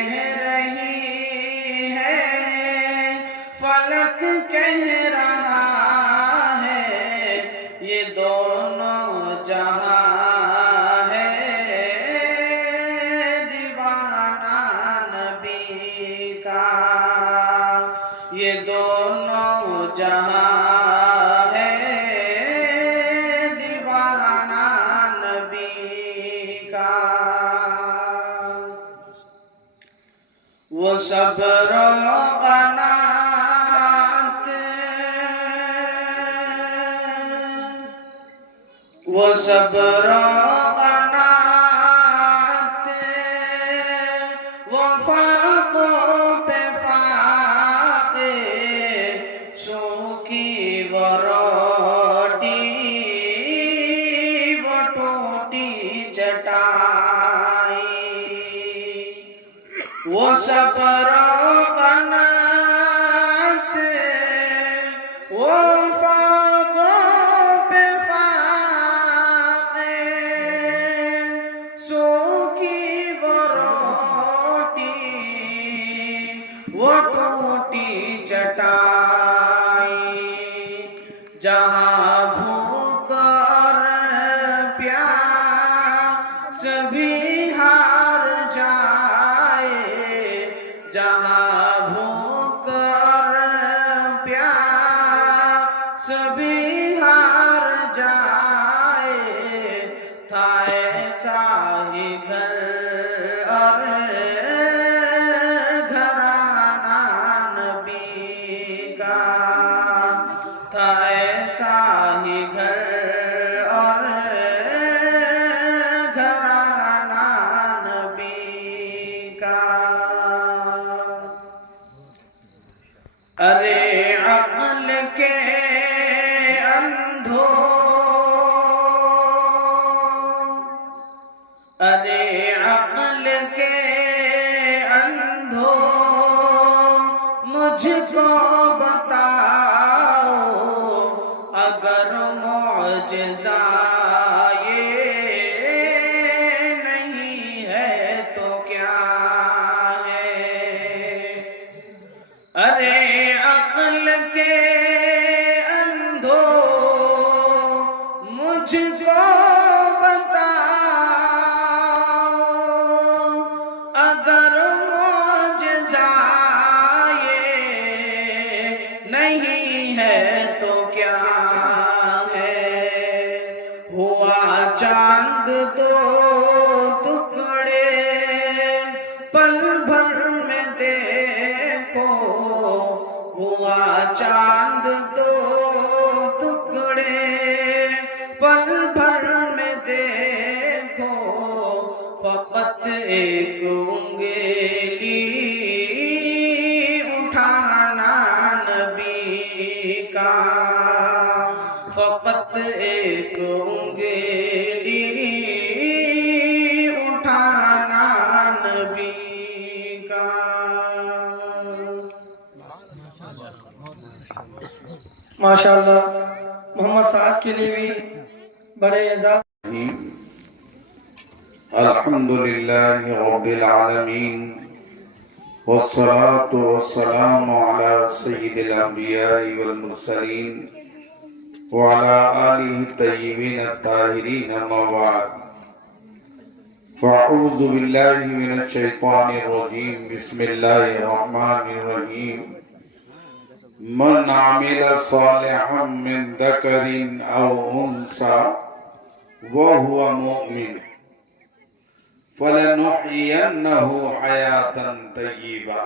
کہہ رہی ہے فلک کہہ رہا ہے یہ دونوں جہاں ہے دیوانہ نبی کا یہ دونوں جہاں ہے دیوانہ نبی کا وہ صبر و قناعت وہ صبر و قناعت وہ فاقوں پہ فاقے سو کی وہ روٹی وہ ٹوٹی چٹائی وہ صبر و قناعت وہ فاقوں پہ فاقے سو کی وہ روٹی وہ ٹوٹی چٹائی جہاں بھوک اور پیاس بھی ہار جائے جہاں بھوک اور پیاس بھی ہار جائے تھا ایسا ہی گھر اور گھرانہ نبی کا تھا ایسا ہی گھر اور گھرانہ نبی کا ارے عقل کے اندھو ارے عقل کے اندھو مجھ کو بتاؤ اگر معجزہ یہ نہیں ہے تو کیا ہے ارے عقل کے اندھو مجھ کو بتاؤ اگر معجزہ یہ نہیں ہے تو کیا ہے ہوا چاند دو ٹکڑے پل بھر میں دیکھو ہوا چاند دو ٹکڑے پل بھر میں دیکھو فقط ایک انگلی اٹھانا نبی کا فقط ایک انگلی اٹھانا نبی کا ماشاءاللہ محمد سعد کے لیے بھی بڑے اعزاز الحمد لله رب العالمين والصلاة والسلام على سيد الأنبياء والمرسلين وعلى آله الطيبين الطاهرين أما بعد فأعوذ بالله من الشيطان الرجيم بسم الله الرحمن الرحيم من عمل صالحا من ذكر أو أنثى وهو مؤمن فَلَنُحْيِيَنَّهُ حَيَاةً طَيِّبَةً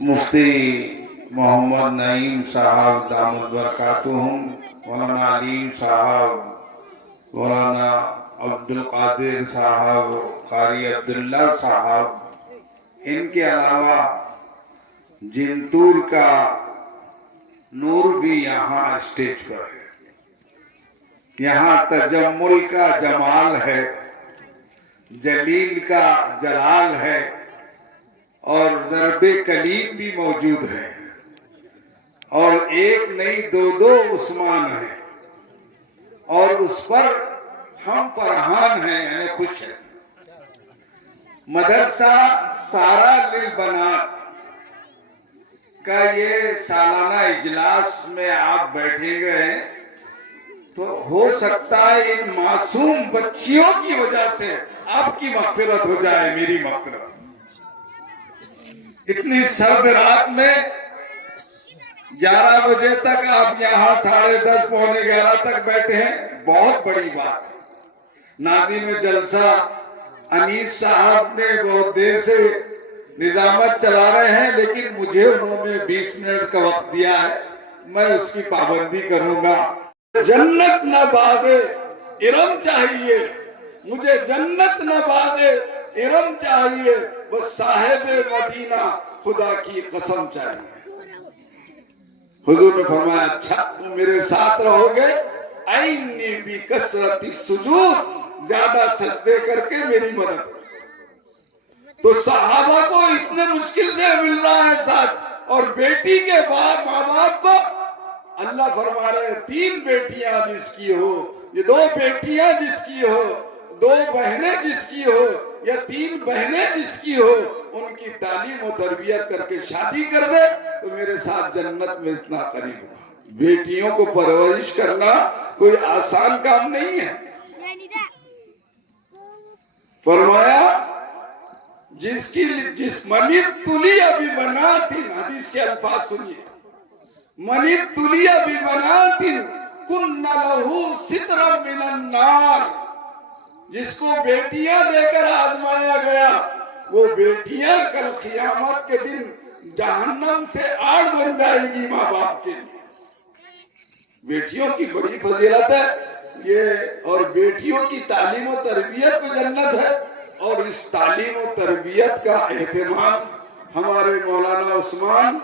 مفتی محمد نعیم صاحب دامت برکاتہم مولانا علیم صاحب مولانا عبد القادر صاحب قاری عبداللہ صاحب ان کے علاوہ جنتور کا نور بھی یہاں اسٹیج پر ہے یہاں تجمل کا جمال ہے جلیل کا جلال ہے اور ضرب کلیم بھی موجود ہے اور ایک نہیں دو عثمان ہیں اور اس پر ہم فرحان ہیں یعنی خوش ہیں۔ مدرسہ سارا للبنات کا یہ سالانہ اجلاس میں آپ بیٹھے گئے ہیں تو ہو سکتا ہے ان معصوم بچیوں کی وجہ سے آپ کی مغفرت ہو جائے، میری مغفرت۔ اتنی سرد رات میں 11 بجے تک آپ یہاں 10:30 پونے 11 تک بیٹھے ہیں، بہت بڑی بات ہے۔ ناظرین جلسہ انیس صاحب نے بہت دیر سے نظامت چلا رہے ہیں، لیکن مجھے انہوں نے 20 منٹ کا وقت دیا ہے، میں اس کی پابندی کروں گا۔ جنت نہ باغ ارم چاہیے، مجھے جنت نہ باغ ارم چاہیے، بس صاحب مدینہ خدا کی قسم چاہیے۔ حضور نے فرمایا اچھا تم میرے ساتھ رہو گے، اینی بھی کثرت سجود، زیادہ سجدے کر کے میری مدد کرو۔ تو صحابہ کو اتنے مشکل سے مل رہا ہے ساتھ، اور بیٹی کے بعد ماں باپ کو اللہ فرما رہے ہیں 3 بیٹیاں جس کی ہو، یہ 2 بیٹیاں جس کی ہو، 2 بہنیں جس کی ہو، یا 3 بہنیں جس کی ہو، ان کی تعلیم و تربیت کر کے شادی کر دے تو میرے ساتھ جنت میں اتنا قریب ہو۔ بیٹیوں کو پرورش کرنا کوئی آسان کام نہیں ہے۔ فرمایا جس منت تلی ابھی بناتن، حدیث کے الفاظ سنیے، منت تلی ابھی بناتن کن لہو سترا من النار، جس کو بیٹیاں دے کر آزمایا گیا وہ بیٹیاں کل قیامت کے دن جہنم سے آڑ بن جائے گی ماں باپ کے لیے۔ بیٹیوں کی بڑی فضیلت ہے یہ، اور بیٹیوں کی تعلیم و تربیت میں جنت ہے، اور اس تعلیم و تربیت کا اہتمام ہمارے مولانا عثمان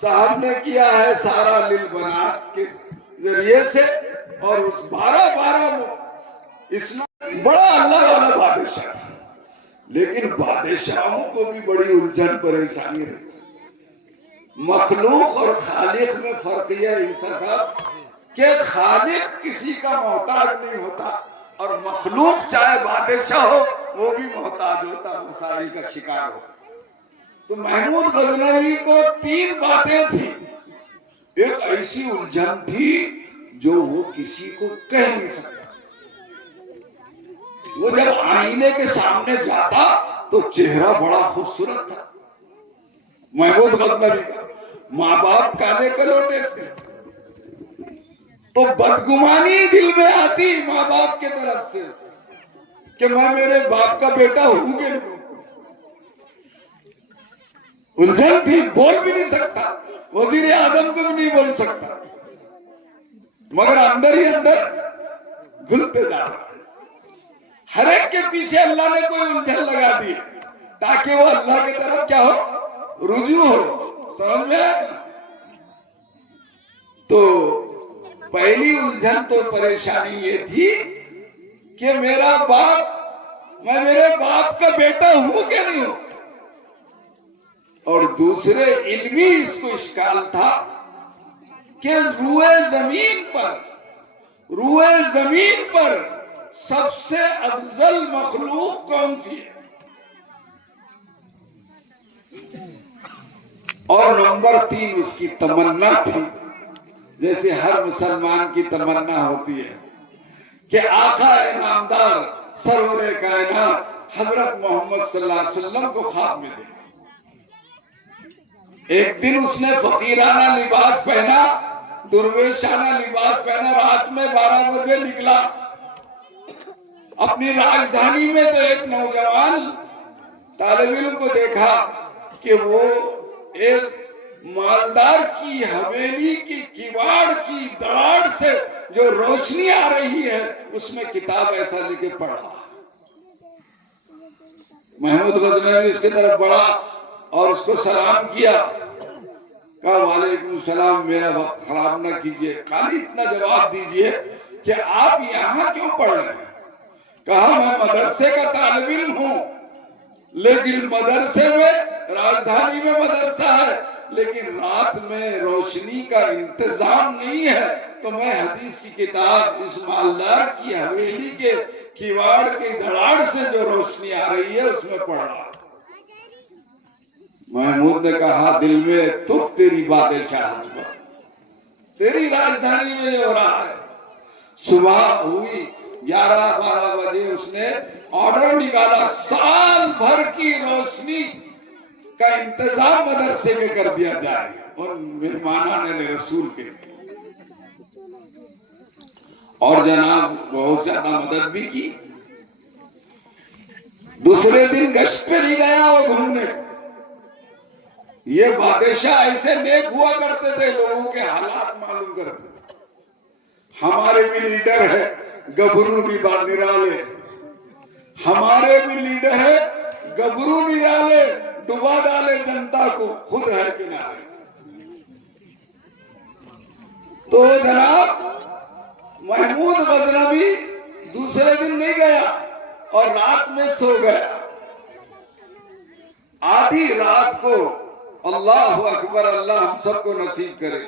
صاحب نے کیا ہے سارا للبنات کے ذریعے سے، اور اس 12 اسلام بڑا اللہ والا بادشاہ تھا، لیکن بادشاہوں کو بھی بڑی الجھن پریشانی رہتی۔ مخلوق اور خالق میں فرق یہ ہے صاحب کہ خالق کسی کا محتاج نہیں ہوتا، اور مخلوق چاہے بادشاہ ہو وہ بھی محتاج ہوتا، مسائل کا شکار ہو۔ تو محمود غزنوی کو 3 باتیں تھیں، ایک ایسی الجھن تھی جو وہ کسی کو کہہ نہیں سکتا۔ وہ جب آئینے کے سامنے جاتا تو چہرہ بڑا خوبصورت تھا محمود غزنوی کا، ماں باپ کالے کلوٹے تھے، تو بدگمانی دل میں آتی ماں باپ کے طرف سے کہ میں میرے باپ کا بیٹا ہوں گے نہیں، الجھن تھی، بول بھی نہیں سکتا، وزیر اعظم کو بھی نہیں بول سکتا، مگر اندر ہی اندر گھلتے جا رہا۔ ہر ایک کے پیچھے اللہ نے کوئی الجھن لگا دی تاکہ وہ اللہ کی طرف کیا ہو، رجوع ہو، سمجھ میں آیا؟ تو پہلی الجھن تو پریشانی یہ تھی کہ میرا باپ، میں میرے باپ کا بیٹا ہوں کہ نہیں ہوں، اور دوسرے علمی اس کو اشکال تھا کہ روئے زمین پر سب سے افضل مخلوق کون سی ہے، اور نمبر 3 اس کی تمنا تھی، جیسے ہر مسلمان کی تمنا ہوتی ہے کہ آقا انعامدار سرور کائنات حضرت محمد صلی اللہ علیہ وسلم کو خواب میں دیکھا۔ ایک دن اس نے فقیرانہ لباس پہنا، درویشانہ لباس پہنا، رات میں 12 بجے نکلا اپنی راجدھانی میں، تو ایک نوجوان طالب علم کو دیکھا کہ وہ ایک مالدار کی حویلی کی کیواڑ کی دراڑ سے جو روشنی آ رہی ہے اس میں کتاب ایسا لے کے پڑھ رہا۔ محمود غزنوی اس کے طرف بڑھا اور اس کو سلام کیا، کہا وعلیکم السلام، میرا وقت خراب نہ کیجئے، خالی اتنا جواب دیجئے کہ آپ یہاں کیوں پڑھ رہے ہیں؟ کہا میں مدرسے کا طالب علم ہوں، لیکن مدرسے میں راجدھانی میں مدرسہ ہے، لیکن رات میں روشنی کا انتظام نہیں ہے، تو میں حدیث کی کتاب اس مالدار کی حویلی کے کیواڑ کی دھڑاڑ سے جو روشنی آ رہی ہے اس میں پڑھ رہا ہوں۔ محمود نے کہا دل میں تف تیری بادشاہت پر، تیری راجدھانی میں یہ ہو رہا ہے۔ صبح ہوئی 11-12 بجے اس نے آرڈر نکالا سال بھر کی روشنی کا انتظام مدرسے میں کر دیا جائے ان مہمانان رسول کے لیے، اور جناب بہت زیادہ مدد بھی کی۔ دوسرے دن گشت پہ نہیں گیا وہ گھومنے، یہ بادشاہ ایسے نیک ہوا کرتے تھے، لوگوں کے حالات معلوم کرتے تھے۔ ہمارے بھی لیڈر ہے گبرو نرالے، ہمارے بھی لیڈر ہے گبرو نرالے، ڈبا ڈالے جنتا کو، خود ہے کنارے۔ تو جناب محمود غزنوی دوسرے دن نہیں گیا اور رات میں سو گیا۔ آدھی رات کو اللہ اکبر، اللہ ہم سب کو نصیب کرے،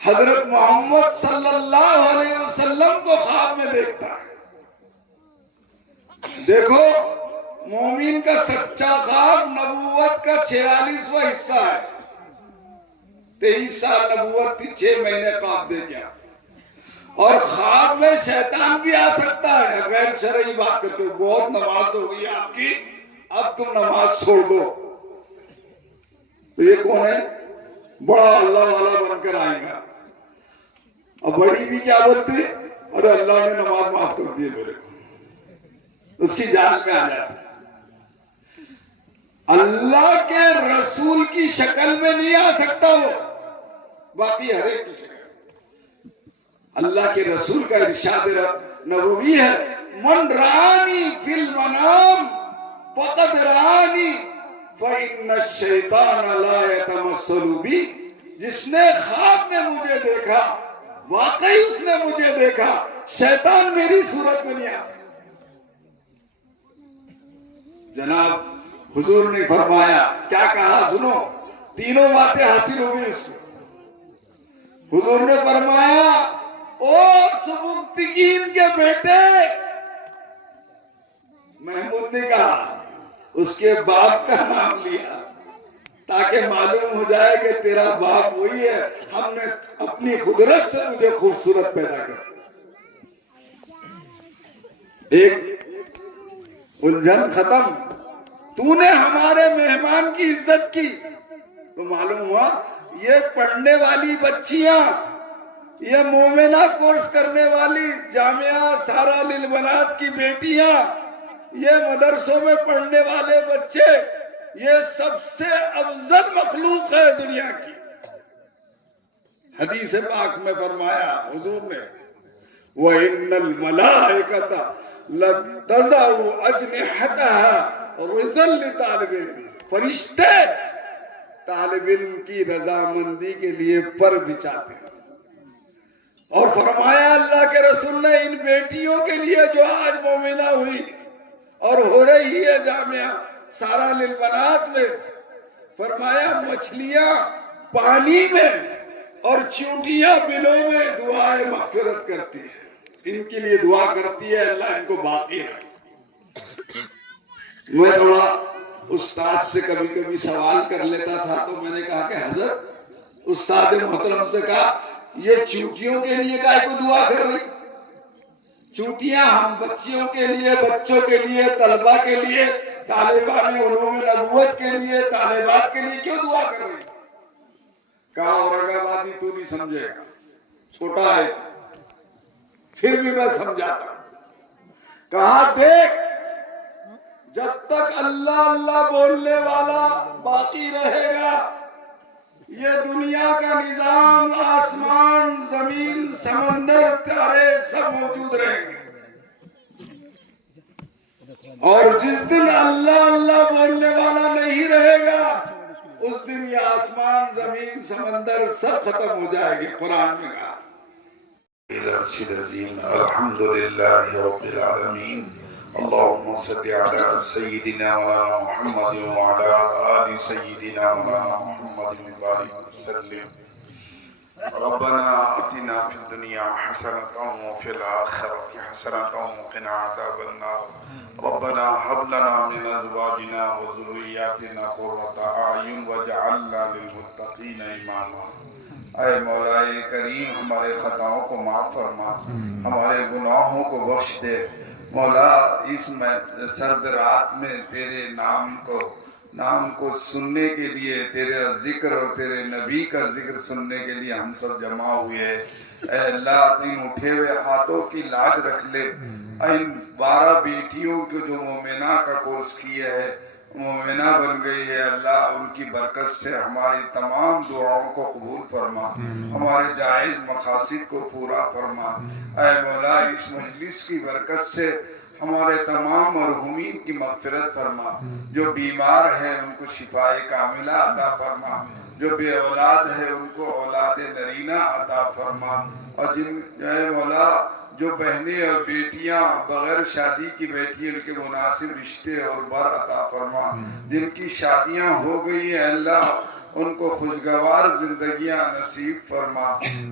حضرت محمد صلی اللہ علیہ وسلم کو خواب میں دیکھتا ہے۔ دیکھو مومن کا سچا خواب نبوت کا 46واں حصہ ہے۔ 23 سال نبوت تھی، 6 مہینے خواب دے گیا، اور خواب میں شیطان بھی آ سکتا ہے۔ غیر شرعی بات کرتے ہو، بہت نماز ہو گئی آپ کی، اب تم نماز چھوڑ دو۔ تو یہ کون ہے؟ بڑا اللہ والا بن کر آئے گا۔ اور بڑی بھی کیا بولتی؟ ارے اللہ نے نماز معاف کر دی میرے کو، اس کی جان میں آ جاتی۔ اللہ کے رسول کی شکل میں نہیں آ سکتا وہ، باقی ہر ایک کی شکل۔ اللہ کے رسول کا ارشاد نبوی ہے، من رانی فی المنام فقد رانی فإن الشیطان لا يتمثل بی۔ جس نے خواب میں مجھے دیکھا، واقعی اس نے مجھے دیکھا، شیطان میری صورت میں نہیں آ سکتا۔ جناب حضور نے فرمایا، کیا کہا سنو، تینوں باتیں حاصل ہو گئی اس کو۔ حضور نے فرمایا، او سبکتگین کے بیٹے، محمود نے کہا، اس کے باپ کا نام لیا تاکہ معلوم ہو جائے کہ تیرا باپ وہی ہے، ہم نے اپنی قدرت سے تجھے خوبصورت پیدا کر۔ ایک الجھن ختم، تو نے ہمارے مہمان کی عزت کی تو معلوم ہوا یہ پڑھنے والی بچیاں، یہ مومنہ کورس کرنے والی جامعہ سارا للبنات کی بیٹیاں، یہ مدرسوں میں پڑھنے والے بچے، یہ سب سے افضل مخلوق ہے دنیا کی۔ حدیث پاک میں فرمایا حضور نے، وَإِنَّ الْمَلَائِكَةَ لَتَضَعُ أَجْنِحَتَهَا رِضًا لِطَالِبِ الْعِلْمِ، فرشتے طالب علم کی رضامندی کے لیے پر بچھاتے ہیں۔ اور فرمایا اللہ کے رسول نے ان بیٹیوں کے لیے جو آج مومنہ ہوئی اور ہو رہی ہے جامعہ سارا للبنات میں، فرمایا مچھلیاں پانی میں اور چونٹیاں بلوں میں دعائیں مغفرت کرتی ہے، ان کے لیے دعا کرتی ہے اللہ ان کو باقی رکھے۔ میں تھوڑا استاد سے کبھی کبھی سوال کر لیتا تھا تو میں نے کہا کہ حضرت، استاد محترم سے کہا، یہ چونٹیوں کے لیے کائے کو دعا کر رہی؟ چونٹیاں ہم بچیوں کے لیے، بچوں کے لیے، طلبہ کے لیے، طالبان علوم نبوت کے لیے، طالبات کے لیے کیوں دعا کر رہی؟ کہا اورنگ آبادی تو نہیں سمجھے گا، چھوٹا ہے، پھر بھی میں سمجھاتا ہوں۔ کہا دیکھ، جب تک اللہ اللہ بولنے والا باقی رہے گا، یہ دنیا کا نظام، آسمان، زمین، سمندر، تارے سب موجود رہیں گے، اور جس دن اللہ اللہ بولنے والا نہیں رہے گا اس دن یہ آسمان، زمین، سمندر سب ختم ہو جائے گی۔ قرآن میں کہا الحمدللہ رب العالمین، اللہم صلی علی سیدنا مولانا محمد وعلی آل سیدنا مولانا محمد وبارک وسلم۔ ربنا آتنا في الدنيا حسنة وفي الآخرة حسنة وقنا عذاب النار ربنا هب لنا من أزواجنا وذرياتنا قرة أعين واجعلنا للمتقين إماما۔ اے مولا کریم ہمارے خطاؤں کو معاف فرما، ہمارے گناہوں کو بخش دے مولا۔ اس سرد رات میں تیرے نام کو سننے کے لیے، تیرے ذکر اور تیرے نبی کا ذکر سننے کے لیے ہم سب جمع ہوئے۔ اے اللہ ان اٹھے ہوئے ہاتھوں کی لاج رکھ لے، ان 12 بیٹیوں کو جو مومنہ کا کورس کیے ہے، مومنہ بن گئی ہے، اللہ ان کی برکت سے ہماری تمام دعاؤں کو قبول فرما، ہمارے جائز مقاصد کو پورا فرما۔ اے مولا اس مجلس کی برکت سے ہمارے تمام مرحومین کی مغفرت فرما، جو بیمار ہیں ان کو شفاء کاملہ عطا فرما، جو بے اولاد ہے ان کو اولاد نرینہ عطا فرما، اور اے مولا جو بہنیں اور بیٹیاں بغیر شادی کی بیٹھی ہیں ان کے مناسب رشتے اور بر عطا فرما، جن کی شادیاں ہو گئی ہیں اللہ ان کو خوشگوار زندگیاں نصیب فرما۔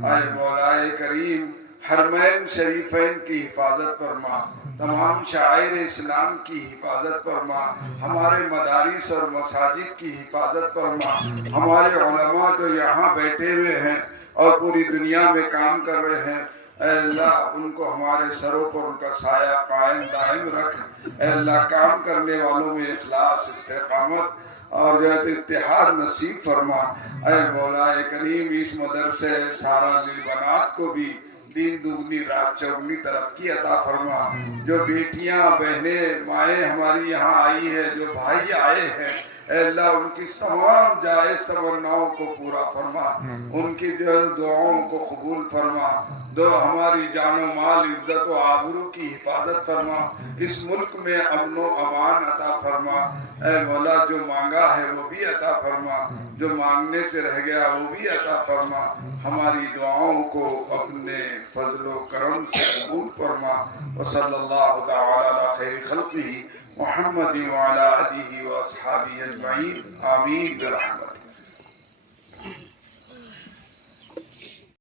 اے مولا کریم حرمین شریفین کی حفاظت فرما، تمام شاعر اسلام کی حفاظت فرما، ہمارے مدارس اور مساجد کی حفاظت فرما، ہمارے علماء جو یہاں بیٹھے ہوئے ہیں اور پوری دنیا میں کام کر رہے ہیں، اے اللہ ان کو ہمارے سروں پر ان کا سایہ قائم دائم رکھ۔ اے اللہ کام کرنے والوں میں اخلاص، استقامت اور جو ہے اتحاد نصیب فرما۔ اے مولا کریم اس مدرسے سارا للبنات کو بھی دین دگنی رات چوگنی ترقی عطا فرما، جو بیٹیاں بہنیں مائیں ہماری یہاں آئی ہیں، جو بھائی آئے ہیں، اے اللہ ان کی تمام جائز تمناؤں کو پورا فرما، ان کی جو دعاؤں کو قبول فرما، جو ہماری جان و مال عزت و آبرو کی حفاظت فرما، اس ملک میں امن و امان عطا فرما۔ اے مولا جو مانگا ہے وہ بھی عطا فرما، جو مانگنے سے رہ گیا وہ بھی عطا فرما، ہماری دعاؤں کو اپنے فضل و کرم سے قبول فرما۔ وصلی اللہ تعالی علی خیر خلقہ محمد وعلی آلہ واصحابہ اجمعین، آمین برحمتہ۔